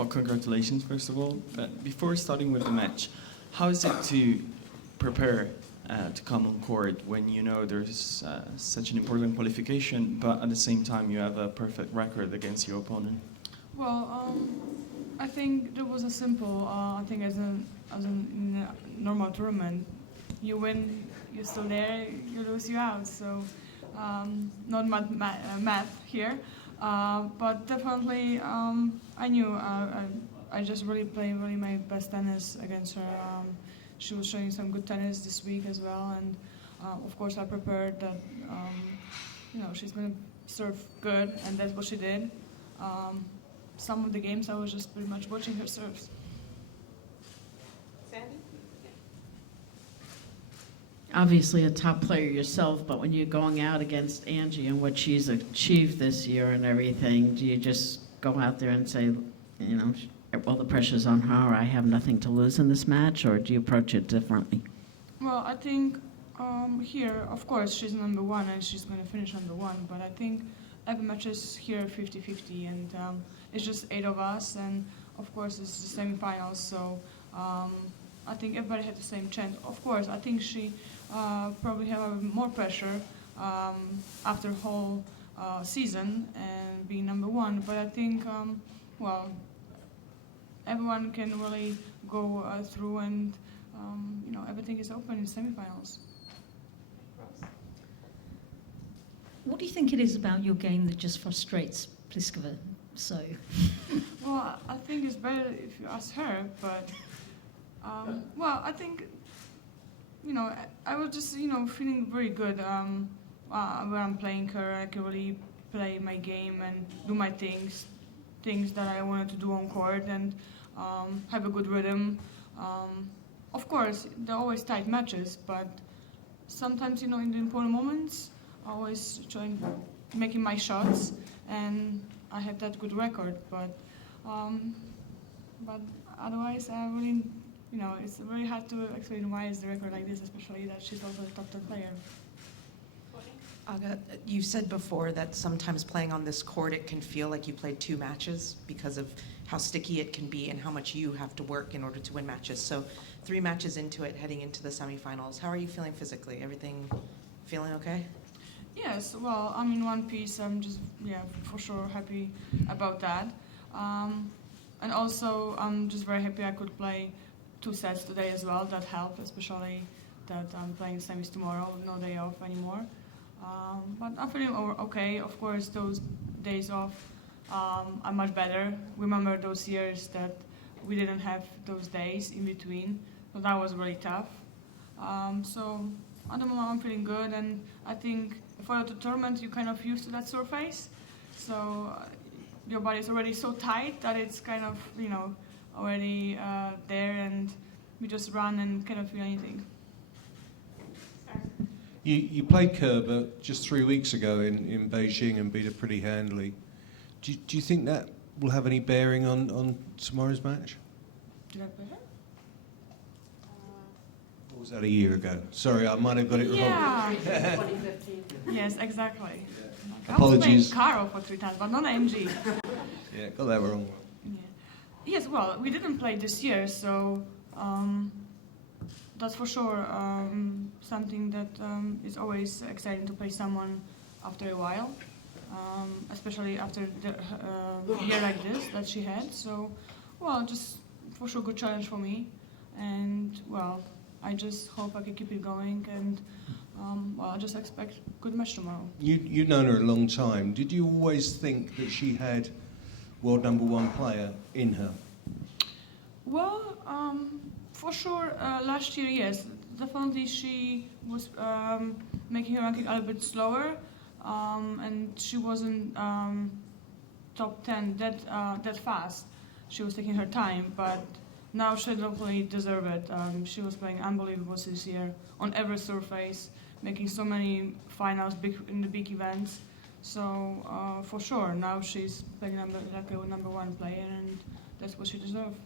Well, congratulations, first of all. But before starting with the match, how is it to prepare to come on court when you know there's such an important qualification, but at the same time you have a perfect record against your opponent? Well, I think it was a simple. I think as a normal tournament, you win, you're still there. You lose, you out. So not math here, but definitely I knew I just really played my best tennis against her. She was showing some good tennis this week as well, and of course I prepared that she's going to serve good, and that's what she did. Some of the games I was just pretty much watching her serves. Sandy? Obviously a top player yourself, but when you're going out against Angie and what she's achieved this year and everything, do you just go out there and say, well, the pressure's on her, I have nothing to lose in this match, or do you approach it differently? Well, I think here, of course, she's number one and she's going to finish number one, but I think every match is here 50-50, and it's just 8 of us, and of course it's the semi-finals, so I think everybody had the same chance. Of course, I think she probably have more pressure after whole season and being number one, but I think, everyone can really go through, and everything is open in semifinals. What do you think it is about your game that just frustrates Pliskova so? Well, I think it's better if you ask her, but I think I was just feeling very good when I'm playing her. I can really play my game and do my things that I wanted to do on court, and have a good rhythm. Of course, they're always tight matches, but sometimes, in the important moments, I always making my shots, and I have that good record. But otherwise, I really, it's very hard to explain why is the record like this, especially that she's also a top 10 player. Aga, you said before that sometimes playing on this court, it can feel like you played 2 matches because of how sticky it can be and how much you have to work in order to win matches. So 3 matches into it, heading into the semifinals, how are you feeling physically? Everything feeling okay? Yes, well, I'm in one piece. I'm just, for sure happy about that. And also, I'm just very happy I could play 2 sets today as well. That helped, especially that I'm playing semis tomorrow, no day off anymore. But I'm feeling okay. Of course, those days off are much better. Remember those years that we didn't have those days in between, so that was really tough. So at the moment, I'm feeling good, and I think for the tournament, you're kind of used to that surface. So your body's already so tight that it's kind of, already there, and we just run and kind of feel anything. You played Kerber just 3 weeks ago in Beijing and beat her pretty handily. Do you think that will have any bearing on tomorrow's match? Did I play her? Or was that a year ago? Sorry, I might have got it wrong. Yeah. 2015. Yes, exactly. Yeah. Apologies. I was playing Karol for 3 times, but not MG. Yeah, got that wrong. Yeah. Yes, well, we didn't play this year, so that's for sure something that is always exciting to play someone after a while, especially after a year like this that she had. So, well, just for sure good challenge for me, and well, I just hope I can keep it going, and I just expect good match tomorrow. You've known her a long time. Did you always think that she had world #1 player in her? Well, for sure, last year, yes. Definitely she was making her ranking a little bit slower, and she wasn't top 10 that fast. She was taking her time, but now she definitely deserves it. She was playing unbelievable this year on every surface, making so many finals in the big events. So for sure, now she's playing like a #1 player, and that's what she deserves.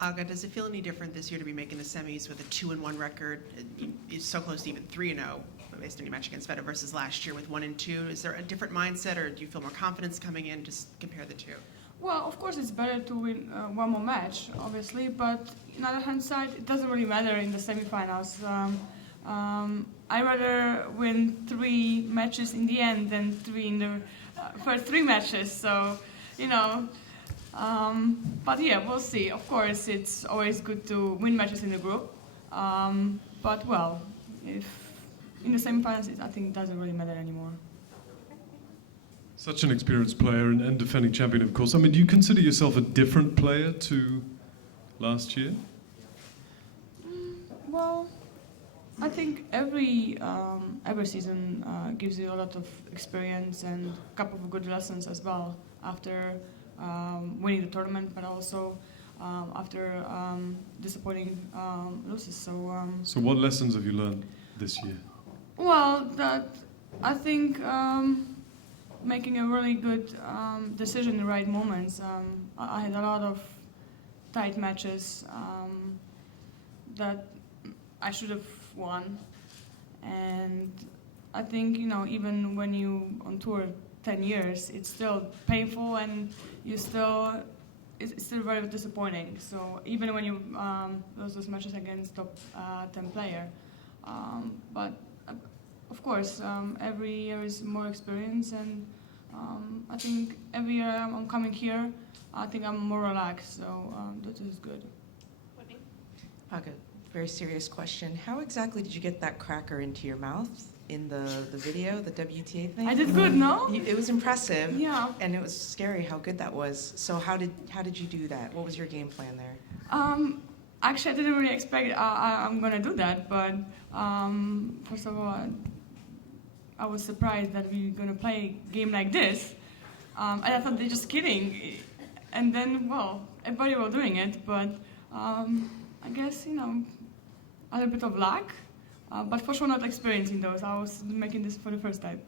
Aga, does it feel any different this year to be making the semis with a 2-1 record? It's so close to even 3-0 based on your match against Federer versus last year with 1-2. Is there a different mindset, or do you feel more confidence coming in? Just compare the two. Well, of course, it's better to win one more match, obviously, but on the other hand side, it doesn't really matter in the semifinals. I rather win 3 matches in the end than 3 in the first 3 matches. So, you know, but yeah, we'll see. Of course, it's always good to win matches in the group. But well, if in the semifinals, I think it doesn't really matter anymore. Such an experienced player and defending champion, of course. I mean, do you consider yourself a different player to last year? Well, I think every season gives you a lot of experience and a couple of good lessons as well after winning the tournament, but also after disappointing losses. So what lessons have you learned this year? Well, that I think making a really good decision in the right moments. I had a lot of tight matches that I should have won, and I think, you know, even when you on tour 10 years, it's still painful and it's still very disappointing. So even when you lose those matches against top 10 player, but of course every year is more experience, and I think every year I'm coming here, I think I'm more relaxed. So that is good. Okay, very serious question. How exactly did you get that cracker into your mouth in the video, the WTA thing? I did good, no? It was impressive. Yeah. And it was scary how good that was. So how did you do that? What was your game plan there? Actually, I didn't really expect I'm gonna do that, but first of all, I was surprised that we were gonna play a game like this, and I thought they're just kidding. And then, well, everybody was doing it, but I guess, you know, a little bit of luck, but for sure not experiencing those. I was making this for the first time.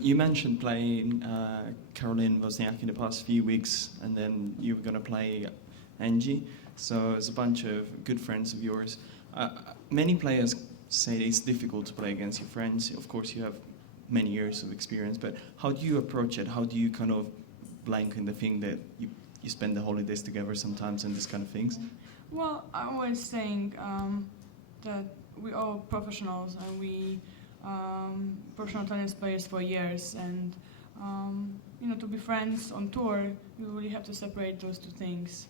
You mentioned playing Karolina Wozniak in the past few weeks, and then you were going to play Angie. So it's a bunch of good friends of yours. Many players say it's difficult to play against your friends. Of course, you have many years of experience, but how do you approach it? How do you kind of blank in the thing that you spend the holidays together sometimes and this kind of things? Well, I'm always saying that we all professionals, and we professional tennis players for years, and you know, to be friends on tour, you really have to separate those two things,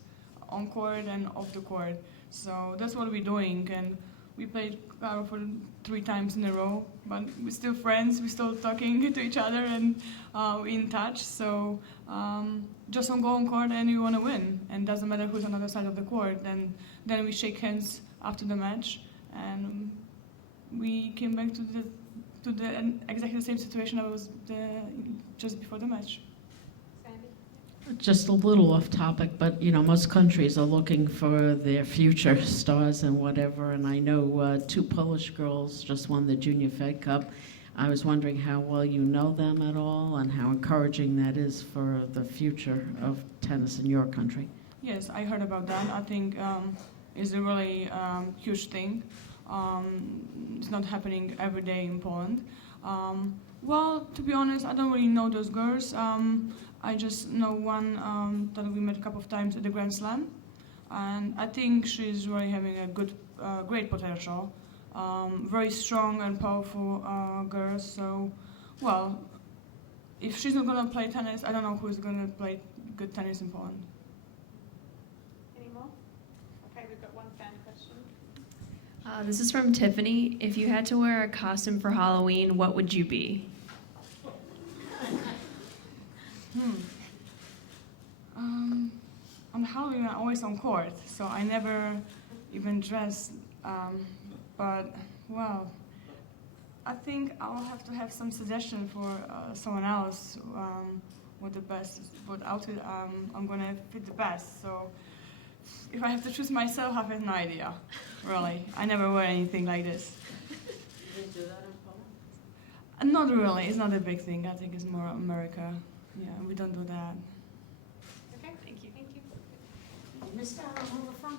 on court and off the court. So that's what we're doing, and we played for 3 times in a row, but we're still friends, we're still talking to each other, and we're in touch. So just go on court and you want to win, and doesn't matter who's on the other side of the court. And then we shake hands after the match, and we came back to the exactly the same situation I was just before the match. Just a little off topic, but you know, most countries are looking for their future stars and whatever. And I know 2 Polish girls just won the Junior Fed Cup. I was wondering how well you know them at all, and how encouraging that is for the future of tennis in your country. Yes, I heard about that. I think it's a really huge thing. It's not happening every day in Poland. Well, to be honest, I don't really know those girls. I just know one that we met a couple of times at the Grand Slam, and I think she's really having a great potential. Very strong and powerful girl. So, well, if she's not gonna play tennis, I don't know who's gonna play good tennis in Poland. Any more? Okay, we've got one fan question. This is from Tiffany. If you had to wear a costume for Halloween, what would you be? On Halloween, I'm always on court, so I never even dress. But, well, I think I'll have to have some suggestion for someone else what outfit I'm going to fit the best. So if I have to choose myself, I have no idea, really. I never wear anything like this. You didn't do that in Poland? Not really. It's not a big thing. I think it's more America. Yeah, we don't do that. Okay, thank you. Thank you. Missed out on all the fun.